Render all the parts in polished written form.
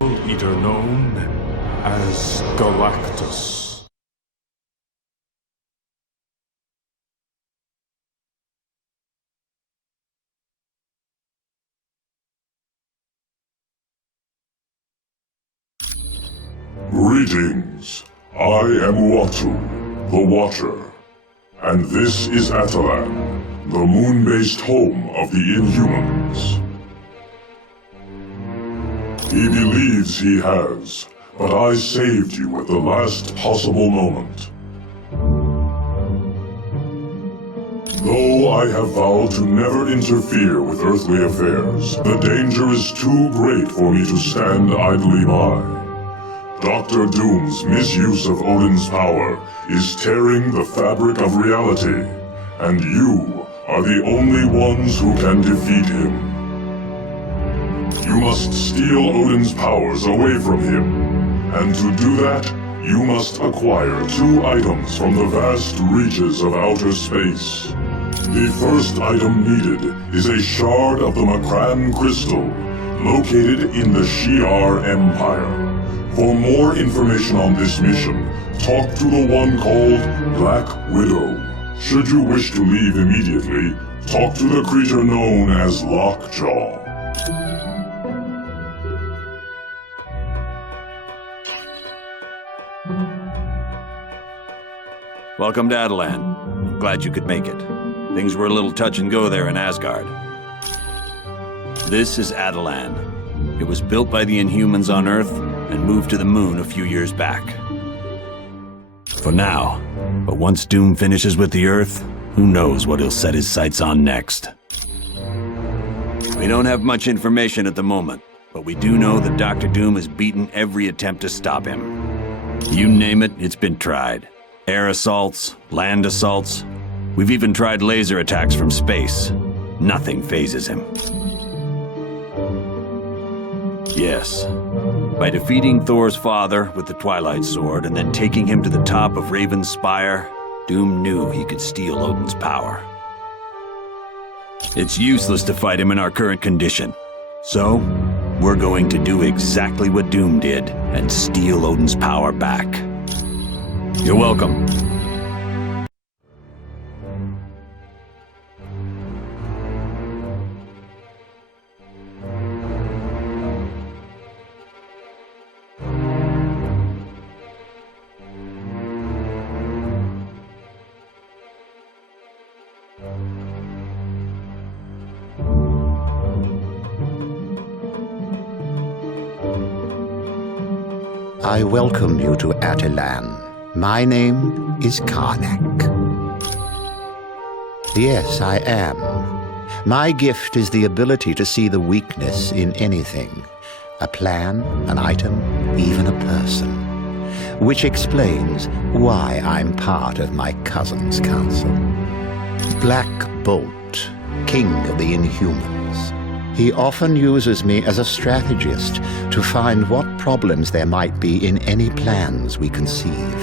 eater known as Galactus. Greetings. I am Watu, the Watcher. And this is Atalan, the moon-based home of the Inhumans. He believes he has, but I saved you at the last possible moment. Though I have vowed to never interfere with earthly affairs, the danger is too great for me to stand idly by. Dr. Doom's misuse of Odin's power is tearing the fabric of reality, and you are the only ones who can defeat him. You must steal Odin's powers away from him, and to do that, you must acquire 2 items from the vast reaches of outer space. The first item needed is a shard of the Makran crystal, located in the Shi'ar Empire. For more information on this mission, talk to the one called Black Widow. Should you wish to leave immediately, talk to the creature known as Lockjaw. Welcome to Atalan. I'm glad you could make it. Things were a little touch and go there in Asgard. This is Atalan. It was built by the Inhumans on Earth and moved to the moon a few years back. For now. But once Doom finishes with the Earth, who knows what he'll set his sights on next. We don't have much information at the moment, but we do know that Dr. Doom has beaten every attempt to stop him. You name it, it's been tried. Air assaults, land assaults. We've even tried laser attacks from space. Nothing phases him. Yes. By defeating Thor's father with the Twilight Sword and then taking him to the top of Raven's Spire, Doom knew he could steal Odin's power. It's useless to fight him in our current condition. So, we're going to do exactly what Doom did and steal Odin's power back. You're welcome. I welcome you to Atalan. My name is Karnak. Yes, I am. My gift is the ability to see the weakness in anything. A plan, an item, even a person. Which explains why I'm part of my cousin's council. Black Bolt, king of the Inhumans. He often uses me as a strategist to find what problems there might be in any plans we conceive.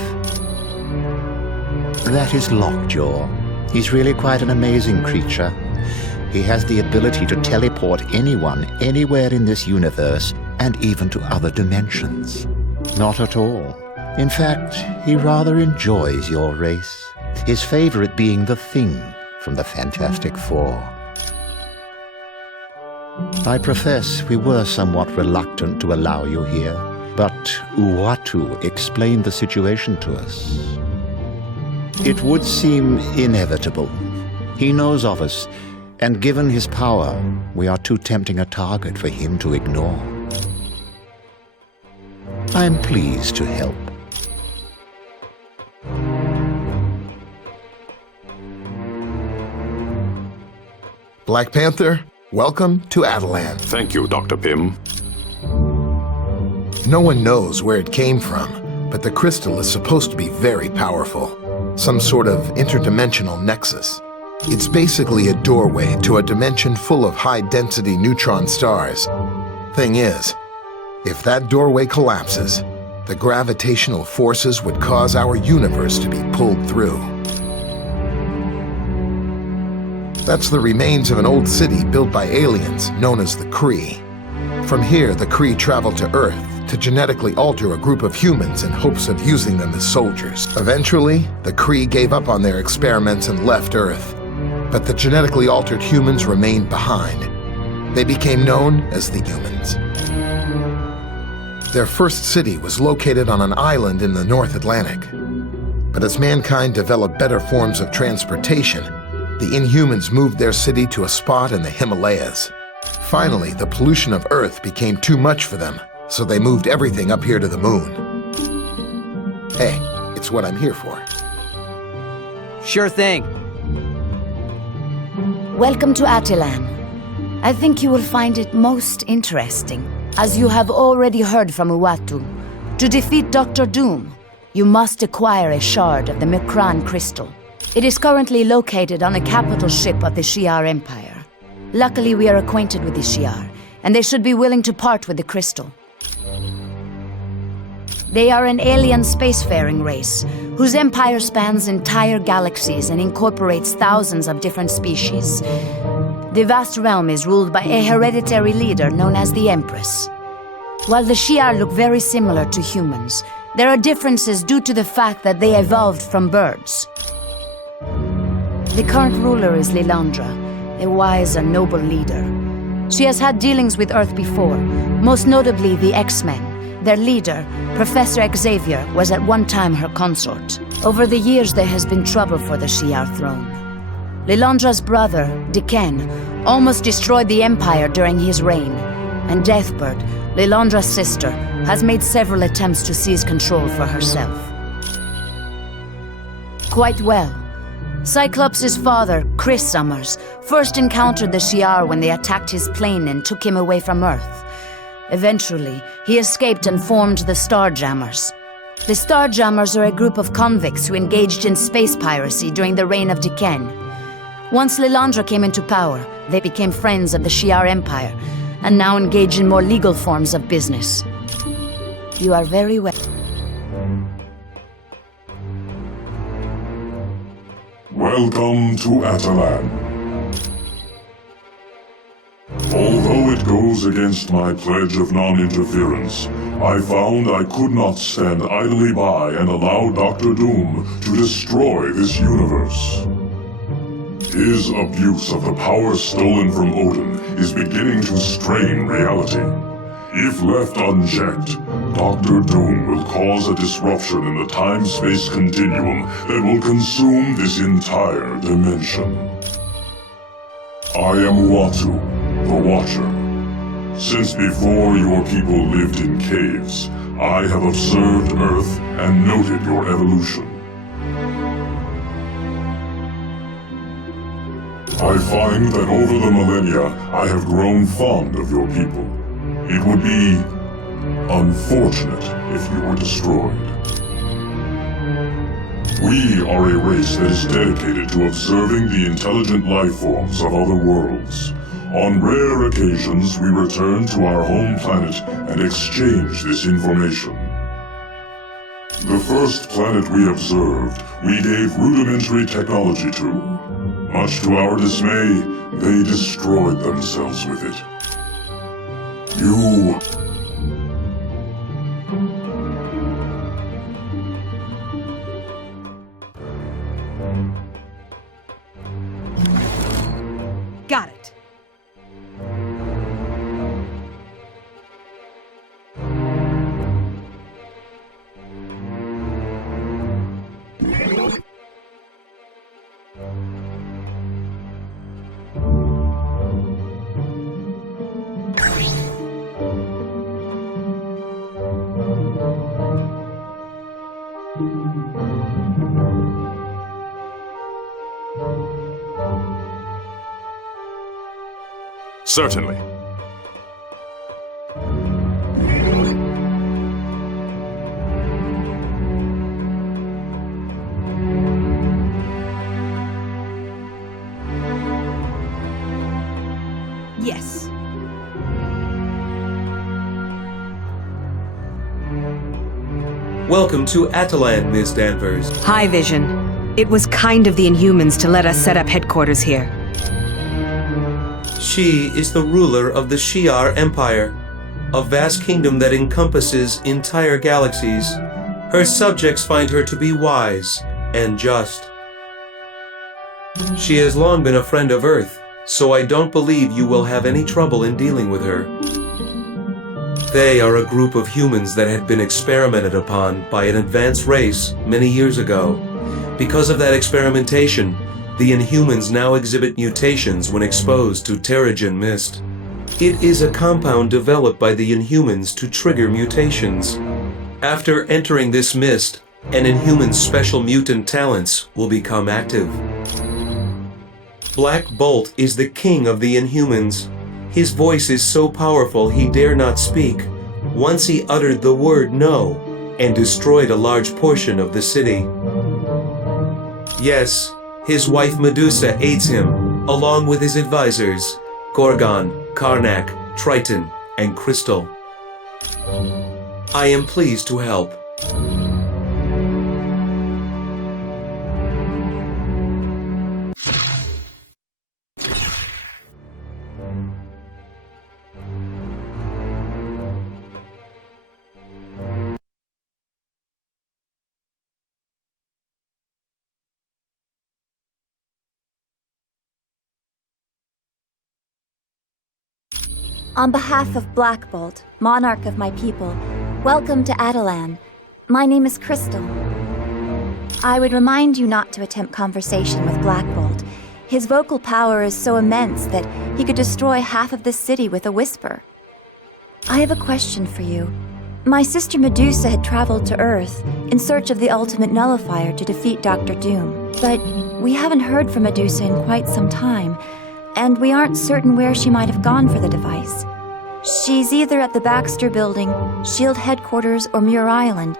That is Lockjaw. He's really quite an amazing creature. He has the ability to teleport anyone, anywhere in this universe, and even to other dimensions. Not at all. In fact, he rather enjoys your race. His favorite being the Thing from the Fantastic Four. I profess we were somewhat reluctant to allow you here, but Uatu explained the situation to us. It would seem inevitable. He knows of us, and given his power, we are too tempting a target for him to ignore. I am pleased to help. Black Panther, welcome to Atalan. Thank you, Dr. Pym. No one knows where it came from, but the crystal is supposed to be very powerful. Some sort of interdimensional nexus. It's basically a doorway to a dimension full of high-density neutron stars. Thing is, if that doorway collapses, the gravitational forces would cause our universe to be pulled through. That's the remains of an old city built by aliens known as the Kree. From here, the Kree traveled to Earth to genetically alter a group of humans in hopes of using them as soldiers. Eventually, the Kree gave up on their experiments and left Earth, but the genetically altered humans remained behind. They became known as the Humans. Their first city was located on an island in the North Atlantic. But as mankind developed better forms of transportation, the Inhumans moved their city to a spot in the Himalayas. Finally, the pollution of Earth became too much for them, so they moved everything up here to the moon. Hey, it's what I'm here for. Sure thing. Welcome to Attilan. I think you will find it most interesting. As you have already heard from Uatu, to defeat Dr. Doom, you must acquire a shard of the Mikran crystal. It is currently located on a capital ship of the Shi'ar Empire. Luckily, we are acquainted with the Shi'ar, and they should be willing to part with the crystal. They are an alien spacefaring race, whose empire spans entire galaxies and incorporates thousands of different species. The vast realm is ruled by a hereditary leader known as the Empress. While the Shi'ar look very similar to humans, there are differences due to the fact that they evolved from birds. The current ruler is Lilandra, a wise and noble leader. She has had dealings with Earth before, most notably the X-Men. Their leader, Professor Xavier, was at one time her consort. Over the years, there has been trouble for the Shi'ar throne. Lilandra's brother, Diken, almost destroyed the Empire during his reign, and Deathbird, Lilandra's sister, has made several attempts to seize control for herself. Quite well. Cyclops' father, Chris Summers, first encountered the Shi'ar when they attacked his plane and took him away from Earth. Eventually, he escaped and formed the Starjammers. The Starjammers are a group of convicts who engaged in space piracy during the reign of Diken. Once Lilandra came into power, they became friends of the Shi'ar Empire, and now engage in more legal forms of business. You are very well. Welcome to Attilan. Although it goes against my pledge of non-interference, I found I could not stand idly by and allow Dr. Doom to destroy this universe. His abuse of the power stolen from Odin is beginning to strain reality. If left unchecked, Dr. Doom will cause a disruption in the time-space continuum that will consume this entire dimension. I am Uatu, the Watcher. Since before your people lived in caves, I have observed Earth and noted your evolution. I find that over the millennia, I have grown fond of your people. It would be unfortunate if you were destroyed. We are a race that is dedicated to observing the intelligent life forms of other worlds. On rare occasions, we return to our home planet and exchange this information. The first planet we observed, we gave rudimentary technology to. Much to our dismay, they destroyed themselves with it. You... Got it. Certainly. Yes. Welcome to Attilan, Ms. Danvers. Hi, Vision. It was kind of the Inhumans to let us set up headquarters here. She is the ruler of the Shi'ar Empire. a vast kingdom that encompasses entire galaxies. Her subjects find her to be wise and just. She has long been a friend of Earth, so I don't believe you will have any trouble in dealing with her. They are a group of humans that had been experimented upon by an advanced race many years ago. Because of that experimentation, the Inhumans now exhibit mutations when exposed to Terrigen mist. It is a compound developed by the Inhumans to trigger mutations. After entering this mist, an Inhuman's special mutant talents will become active. Black Bolt is the king of the Inhumans. His voice is so powerful he dare not speak. Once he uttered the word no and destroyed a large portion of the city. Yes, his wife Medusa aids him, along with his advisors, Gorgon, Karnak, Triton, and Crystal. I am pleased to help. On behalf of Black Bolt, monarch of my people, welcome to Atalan. My name is Crystal. I would remind you not to attempt conversation with Black Bolt. His vocal power is so immense that he could destroy half of this city with a whisper. I have a question for you. My sister Medusa had traveled to Earth in search of the ultimate nullifier to defeat Dr. Doom, but we haven't heard from Medusa in quite some time, and we aren't certain where she might have gone for the device. She's either at the Baxter Building, SHIELD Headquarters, or Muir Island.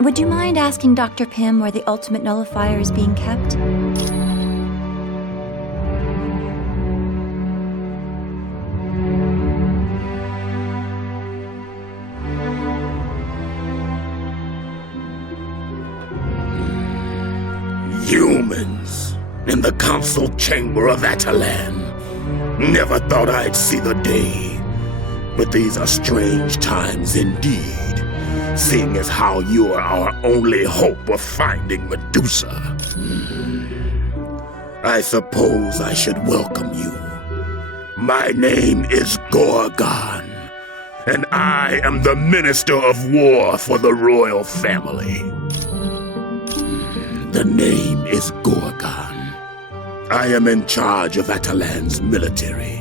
Would you mind asking Dr. Pym where the ultimate nullifier is being kept? Humans in the council chamber of Atalan. Never thought I'd see the day. But these are strange times indeed, seeing as how you are our only hope of finding Medusa. I suppose I should welcome you. My name is Gorgon, and I am the Minister of War for the royal family. The name is Gorgon. I am in charge of Atalan's military.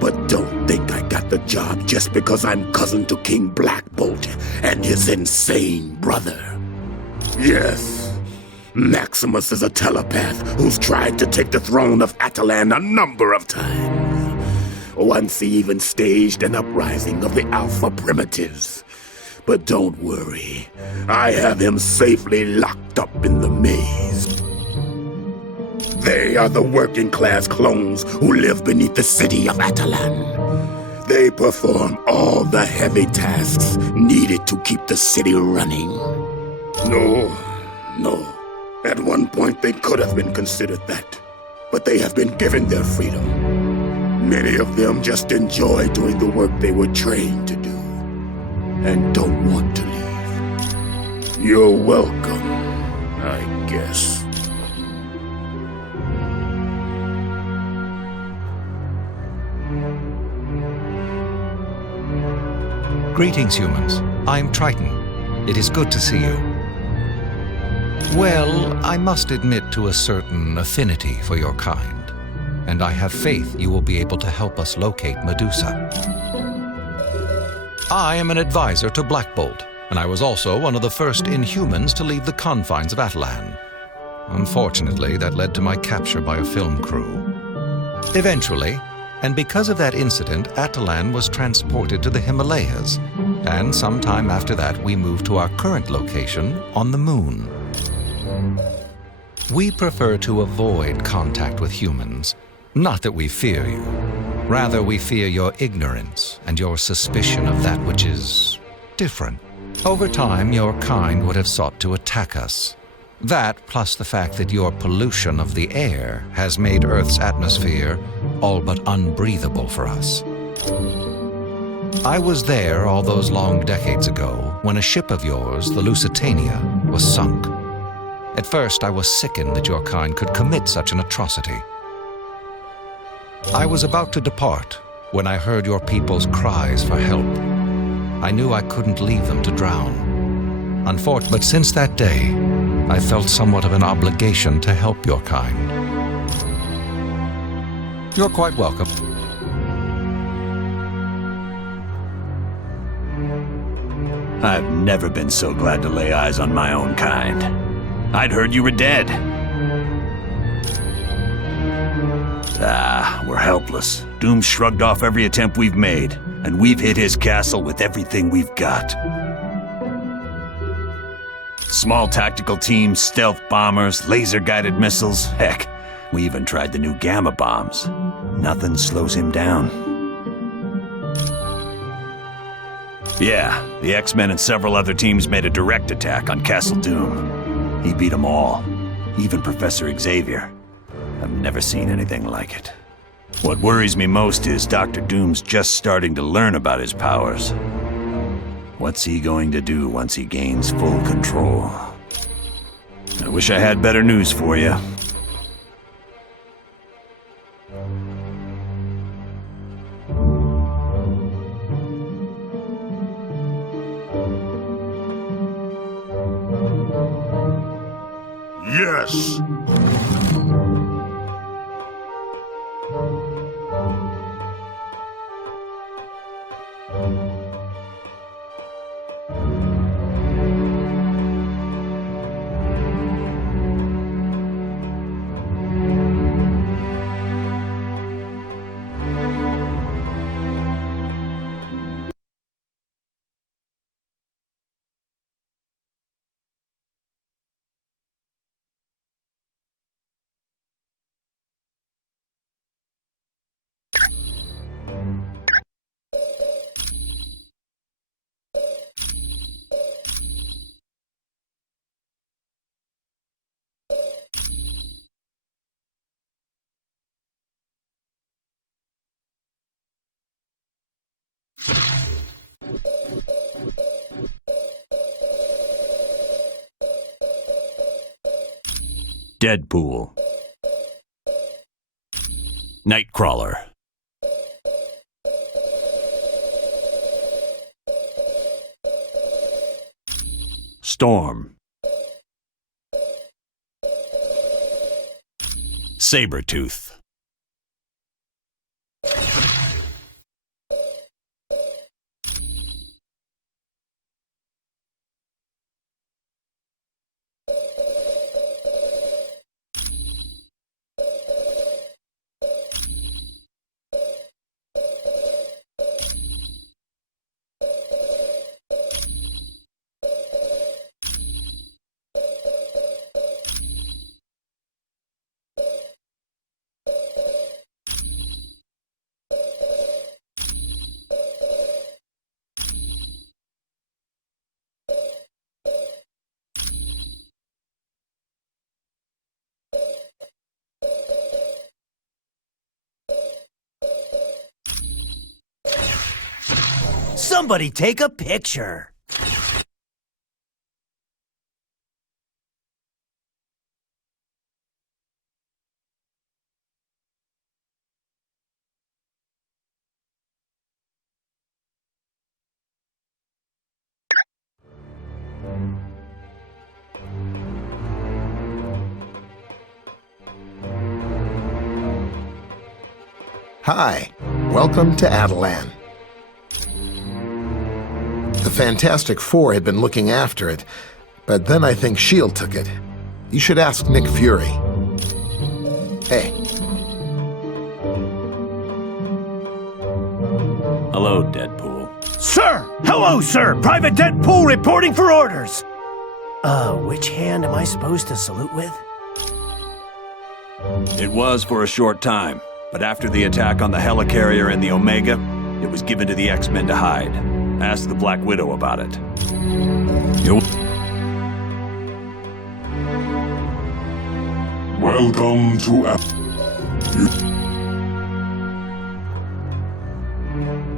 But don't think I got the job just because I'm cousin to King Black Bolt and his insane brother. Yes, Maximus is a telepath who's tried to take the throne of Atalan a number of times. Once he even staged an uprising of the Alpha Primitives. But don't worry, I have him safely locked up in the maze. They are the working-class clones who live beneath the city of Atalan. They perform all the heavy tasks needed to keep the city running. No. At one point they could have been considered that, but they have been given their freedom. Many of them just enjoy doing the work they were trained to do, and don't want to leave. You're welcome, I guess. Greetings, humans. I'm Triton. It is good to see you. Well, I must admit to a certain affinity for your kind, and I have faith you will be able to help us locate Medusa. I am an advisor to Black Bolt, and I was also one of the first Inhumans to leave the confines of Atalan. Unfortunately, that led to my capture by a film crew. Eventually, and because of that incident, Atalan was transported to the Himalayas, and sometime after that we moved to our current location on the Moon. We prefer to avoid contact with humans. Not that we fear you. Rather, we fear your ignorance and your suspicion of that which is different. Over time, your kind would have sought to attack us. That, plus the fact that your pollution of the air has made Earth's atmosphere all but unbreathable for us. I was there all those long decades ago when a ship of yours, the Lusitania, was sunk. At first, I was sickened that your kind could commit such an atrocity. I was about to depart when I heard your people's cries for help. I knew I couldn't leave them to drown. But since that day, I felt somewhat of an obligation to help your kind. You're quite welcome. I've never been so glad to lay eyes on my own kind. I'd heard you were dead. We're helpless. Doom shrugged off every attempt we've made, and we've hit his castle with everything we've got. Small tactical teams, stealth bombers, laser-guided missiles. Heck, we even tried the new gamma bombs. Nothing slows him down. Yeah, the X-Men and several other teams made a direct attack on Castle Doom. He beat them all, even Professor Xavier. I've never seen anything like it. What worries me most is Dr. Doom's just starting to learn about his powers. What's he going to do once he gains full control? I wish I had better news for you. Yes! Deadpool. Nightcrawler. Storm. Sabretooth. Somebody take a picture. Hi, welcome to Atalan. The Fantastic Four had been looking after it, but then I think S.H.I.E.L.D. took it. You should ask Nick Fury. Hey. Hello, Deadpool. Sir! Hello, sir! Private Deadpool reporting for orders! Which hand am I supposed to salute with? It was for a short time, but after the attack on the helicarrier and the Omega, it was given to the X-Men to hide. Ask the Black Widow about it. Welcome to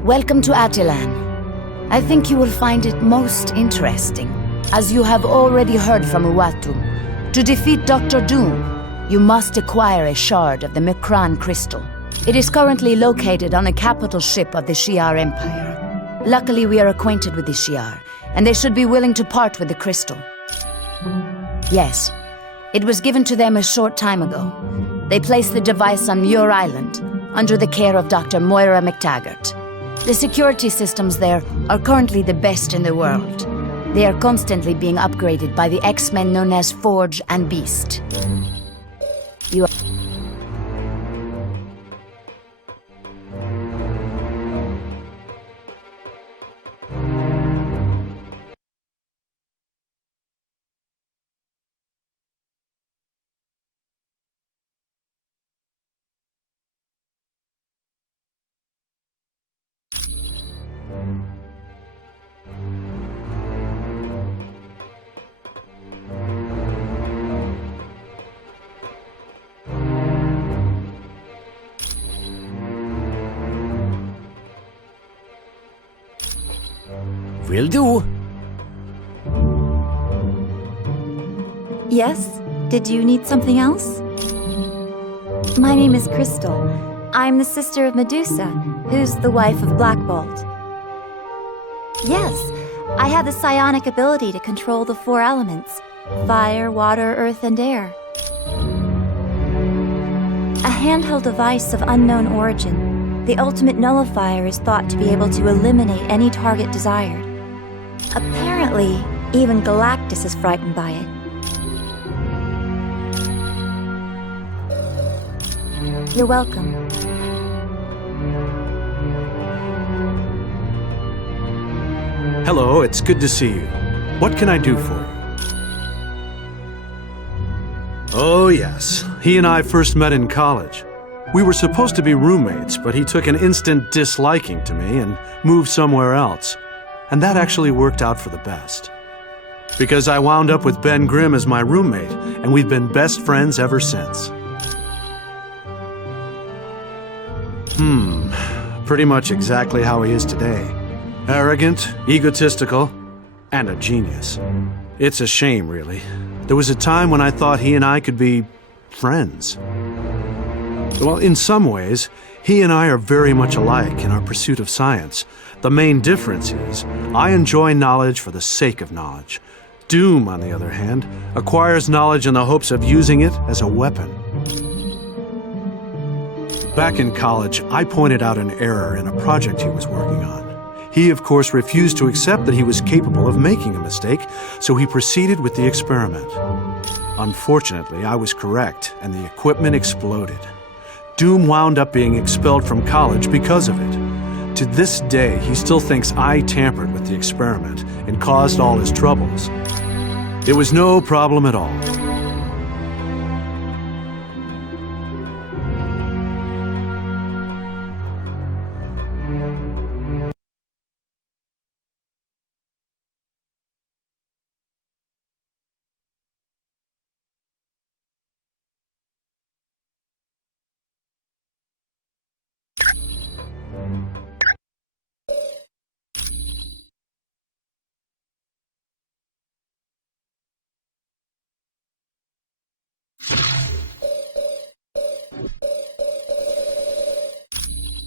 Welcome to Attilan. I think you will find it most interesting. As you have already heard from Uatu, to defeat Dr. Doom, you must acquire a shard of the Mikran crystal. It is currently located on a capital ship of the Shi'ar Empire. Luckily, we are acquainted with the Shi'ar, and they should be willing to part with the crystal. Yes, it was given to them a short time ago. They placed the device on Muir Island, under the care of Dr. Moira McTaggart. The security systems there are currently the best in the world. They are constantly being upgraded by the X-Men known as Forge and Beast. You are... Will do. Yes? Did you need something else? My name is Crystal. I'm the sister of Medusa, who's the wife of Black Bolt. Yes, I have the psionic ability to control the 4 elements: fire, water, earth, and air. A handheld device of unknown origin, the ultimate nullifier is thought to be able to eliminate any target desired. Apparently, even Galactus is frightened by it. You're welcome. Hello, it's good to see you. What can I do for you? Oh yes, he and I first met in college. We were supposed to be roommates, but he took an instant disliking to me and moved somewhere else. And that actually worked out for the best. Because I wound up with Ben Grimm as my roommate, and we've been best friends ever since. Pretty much exactly how he is today. Arrogant, egotistical, and a genius. It's a shame, really. There was a time when I thought he and I could be friends. Well, in some ways, he and I are very much alike in our pursuit of science. The main difference is, I enjoy knowledge for the sake of knowledge. Doom, on the other hand, acquires knowledge in the hopes of using it as a weapon. Back in college, I pointed out an error in a project he was working on. He, of course, refused to accept that he was capable of making a mistake, so he proceeded with the experiment. Unfortunately, I was correct, and the equipment exploded. Doom wound up being expelled from college because of it. To this day, he still thinks I tampered with the experiment and caused all his troubles. It was no problem at all.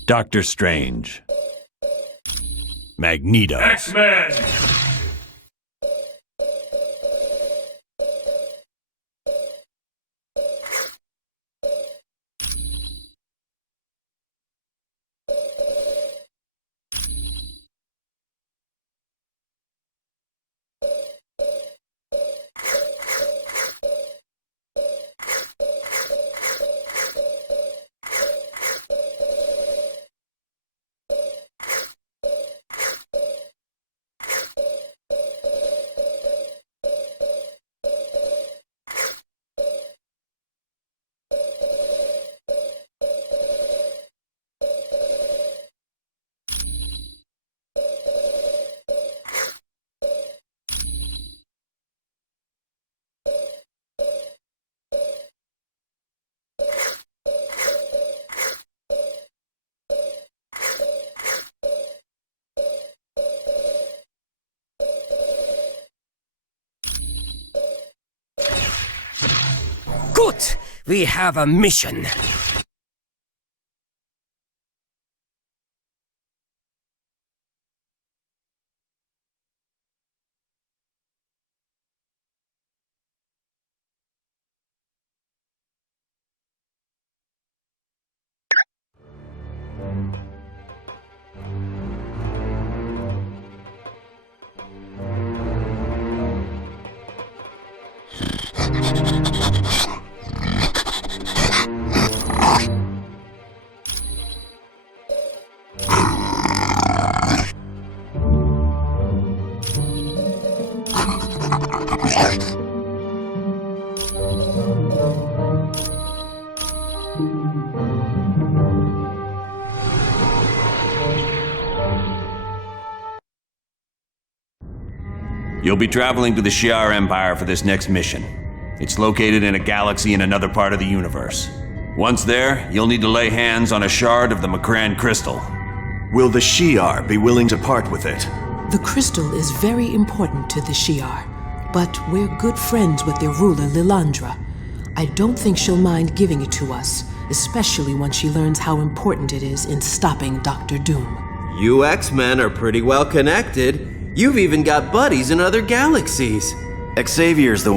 Doctor Strange. Magneto. X-Men! Good! We have a mission. You'll be traveling to the Shi'ar Empire for this next mission. It's located in a galaxy in another part of the universe. Once there, you'll need to lay hands on a shard of the Makran crystal. Will the Shi'ar be willing to part with it? The crystal is very important to the Shi'ar, but we're good friends with their ruler, Lilandra. I don't think she'll mind giving it to us, especially once she learns how important it is in stopping Dr. Doom. You X-Men are pretty well connected. You've even got buddies in other galaxies. Xavier's the